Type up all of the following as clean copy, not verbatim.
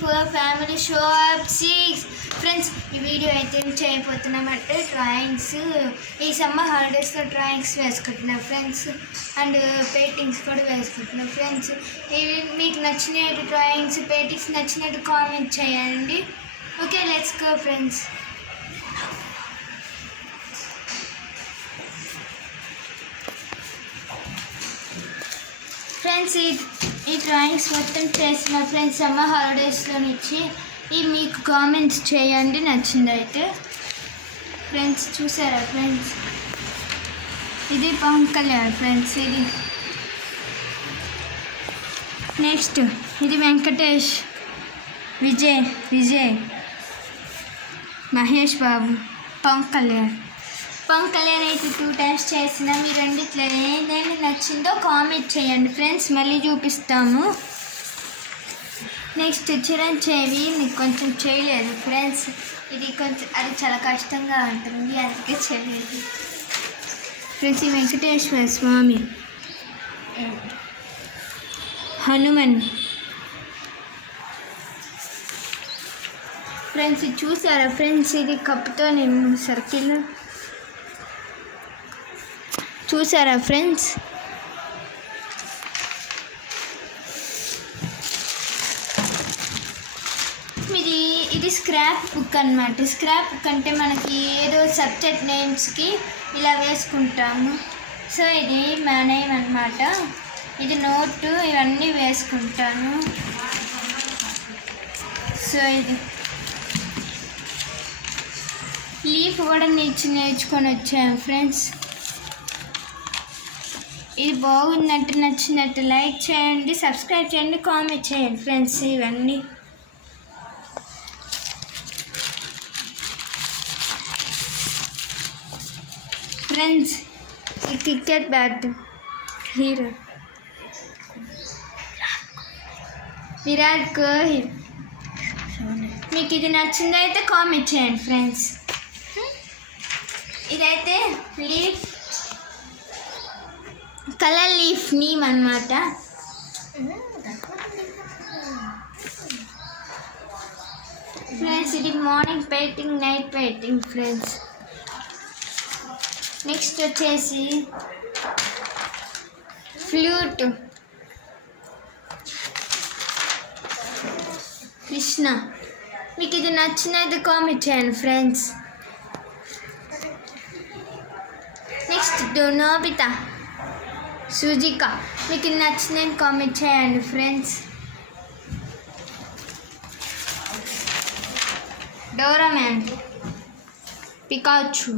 4 family show up 6 ఫ్రెండ్స్. ఈ వీడియో అయితే ఏం చేయబోతున్నామంటే డ్రాయింగ్స్ ఈ సమ్మర్ హాలిడేస్లో డ్రాయింగ్స్ వేసుకుంటున్నాం ఫ్రెండ్స్, అండ్ పెయింటింగ్స్ కూడా వేసుకుంటున్నాం ఫ్రెండ్స్. ఇవి మీకు నచ్చినట్టు డ్రాయింగ్స్ పెయింటింగ్స్ నచ్చినట్టు కామెంట్ చేయండి. Okay, let's go friends. Friends ఈ డ్రాయింగ్స్ మొత్తం చేసిన ఫ్రెండ్స్ సమ్మర్ హాలిడేస్లో నుంచి ఇవి మీకు కామెంట్స్ చేయండి నచ్చిందైతే. ఫ్రెండ్స్ చూసారా ఫ్రెండ్స్, ఇది పవన్ కళ్యాణ్ ఫ్రెండ్స్. ఇది నెక్స్ట్ ఇది వెంకటేష్, విజయ్ మహేష్ బాబు, పవన్ కళ్యాణ్ అయితే 2 times చేసిన. మీ రెండిట్లో ఏదైనా నచ్చిందో కామెంట్ చేయండి ఫ్రెండ్స్, మళ్ళీ చూపిస్తాము. నెక్స్ట్ చిరంజీవి మీకు కొంచెం చేయలేదు ఫ్రెండ్స్, ఇది కొంచెం అది చాలా కష్టంగా ఉంటుంది అందుకే చేయలేదు ఫ్రెండ్స్. ఈ వెంకటేశ్వర స్వామి, హనుమన్ ఫ్రెండ్స్. ఇది చూసారా ఫ్రెండ్స్, ఇది కప్పుతో నేను సర్కిల్ చూసారా ఫ్రెండ్స్. ఇది స్క్రాప్ బుక్ అన్నమాట. స్క్రాప్ బుక్ అంటే మనకి ఏదో సబ్జెక్ట్ నేమ్స్కి ఇలా వేసుకుంటాము. సో ఇది మా నేమ్ అన్నమాట, ఇది నోటు, ఇవన్నీ వేసుకుంటాను. సో ఇది లీఫ్ కూడా నేర్చుకొని వచ్చాను ఫ్రెండ్స్. ఇది బాగున్నట్టు నచ్చినట్టు లైక్ చేయండి, సబ్స్క్రైబ్ చేయండి, కామెంట్ చేయండి ఫ్రెండ్స్. ఇవన్నీ ఫ్రెండ్స్ ఈ క్రికెట్ బ్యాట్ హీరో విరాట్ కోహ్లీ. మీకు ఇది నచ్చిందైతే కామెంట్ చేయండి ఫ్రెండ్స్. ఇదైతే లీఫ్, కలర్ లీఫ్ నీమ్ అన్నమాట. ఫ్రెండ్స్ ఇది morning painting, night painting friends. Next వచ్చేసి ఫ్లూట్, కృష్ణ. మీకు ఇది నచ్చినది కామెంట్ చేయండి ఫ్రెండ్స్. నెక్స్ట్ నోబితా, సుజిక. మీకు నచ్చినది కామెంట్ చేయండి friends. Doraemon, Pikachu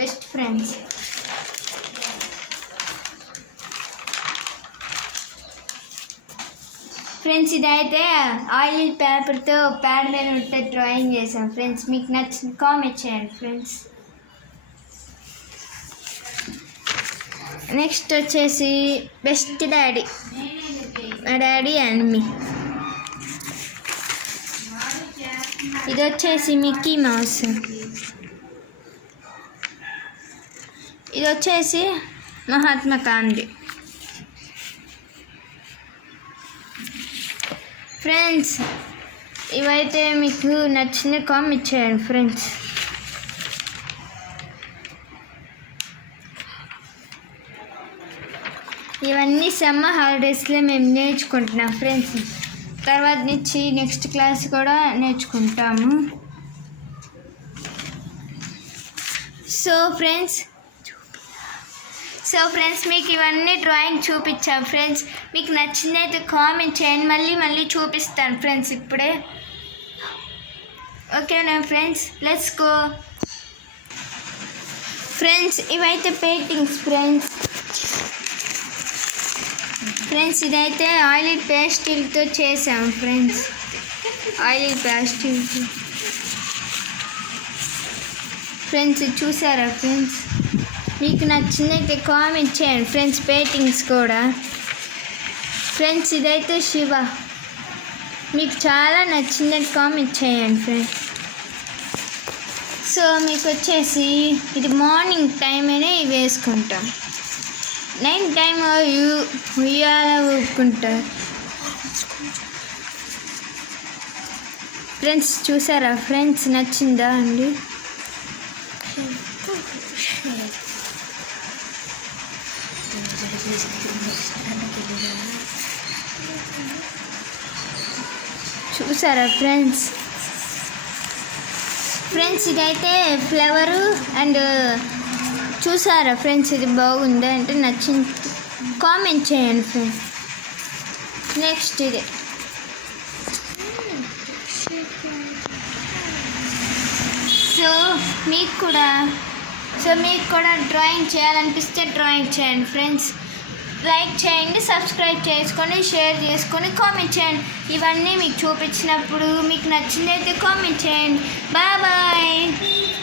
best friends. Friends ఇదైతే ఆయిల్ పేపర్తో ప్యాడ్ మీద ఉంటే డ్రాయింగ్ చేసాం ఫ్రెండ్స్. మీకు నచ్చిన కామెంట్ చేయండి ఫ్రెండ్స్. నెక్స్ట్ వచ్చేసి బెస్ట్ డాడీ, మా డాడీ అండ్ మీ. ఇది వచ్చేసి మిక్కీ మౌస్. ఇది వచ్చేసి మహాత్మా గాంధీ. ఫ్రెండ్స్ ఇవైతే మీకు నచ్చిన కామెంట్ చేయండి ఫ్రెండ్స్. ఇవన్నీ సమ్మర్ హాలిడేస్లో మేము నేర్చుకుంటున్నాం ఫ్రెండ్స్. తర్వాత నుంచి నెక్స్ట్ క్లాస్ కూడా నేర్చుకుంటాము. సో ఫ్రెండ్స్ మీకు ఇవన్నీ డ్రాయింగ్ చూపించాం ఫ్రెండ్స్. మీకు నచ్చిందైతే కామెంట్ చేయండి, మళ్ళీ చూపిస్తాను ఫ్రెండ్స్ ఇప్పుడే. ఓకేనా ఫ్రెండ్స్, లెట్స్ గో ఫ్రెండ్స్. ఇవైతే పెయింటింగ్స్ ఫ్రెండ్స్. ఇదైతే ఆయిల్ పేస్టిల్తో చేసాం ఫ్రెండ్స్. Oil pastel friends. ఇది చూసారా ఫ్రెండ్స్, మీకు నచ్చిందైతే కామెంట్ చేయండి ఫ్రెండ్స్. పెయింటింగ్స్ కూడా ఫ్రెండ్స్. ఇదైతే శివ, మీకు చాలా నచ్చిందని కామెంట్ చేయండి ఫ్రెండ్స్. సో మీకు వచ్చేసి ఇది మార్నింగ్ టైం అనే వేసుకుంటాం. నైట్ టైం ఉయ్యాల ఊపుకుంటారు. ఫ్రెండ్స్ చూసారా ఫ్రెండ్స్, నచ్చిందా అండి? చూసారా ఫ్రెండ్స్? ఫ్రెండ్స్ ఇదైతే ఫ్లవరు అండ్ చూసారా ఫ్రెండ్స్, ఇది బాగుందా అంటే నచ్చింది కామెంట్ చేయండి ఫ్రెండ్స్. నెక్స్ట్ ఇది మీకు కూడా డ్రాయింగ్ చేయాలనిపిస్తే డ్రాయింగ్ చేయండి ఫ్రెండ్స్. లైక్ చేయండి, సబ్స్క్రైబ్ చేసుకొని, షేర్ చేసుకొని, కామెంట్ చేయండి. ఇవన్నీ మీకు చూపించినప్పుడు మీకు నచ్చిందైతే కామెంట్ చేయండి. Bye bye.